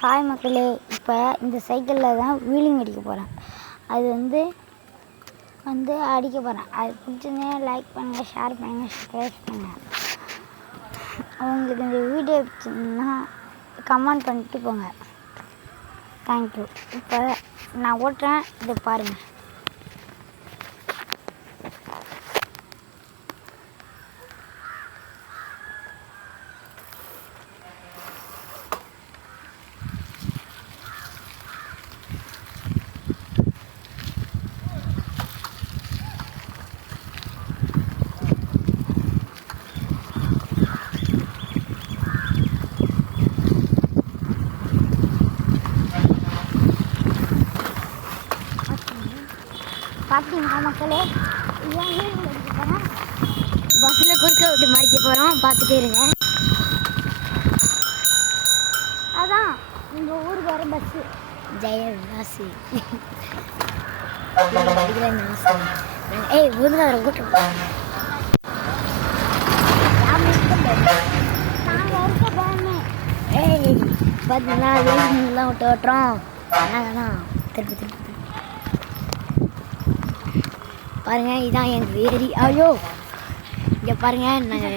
Hi மக்களே, இப்போ இந்த சைக்கிளில் தான் வீலிங் அடிக்க போகிறேன். அது வந்து அடிக்க போகிறேன். அது பிடிச்சிருந்தே லைக் பண்ணுங்கள், ஷேர் பண்ணுங்கள், சப்ஸ்கிரைப் பண்ணுங்கள். உங்களுக்கு இந்த வீடியோ பிடிச்சிருந்தா கமெண்ட் பண்ணிட்டு போங்க. தேங்க்யூ. இப்போ நான் ஓட்டுறேன், இதை பாருங்கள். பார்த்தீங்களா மக்களே, பஸ்ஸில் குறுக்க விட்டு மறிக்க போகிறோம். பார்த்துட்டே இருங்க. அதான் எங்கள் ஊருக்கு வர பஸ்ஸு ஜெயராசி. ஏய் ஊருக்கு வர கூட்டம் நாங்கள் இருக்க போகிறோமே. ஏய் பார்த்தீங்களா, வீடுலாம் விட்டு ஓட்டுறோம். வேணாம் திருப்பி பாருங்க, இதான் எங்கள் ஏரி. ஐயோ இங்கே பாருங்க, நாங்கள்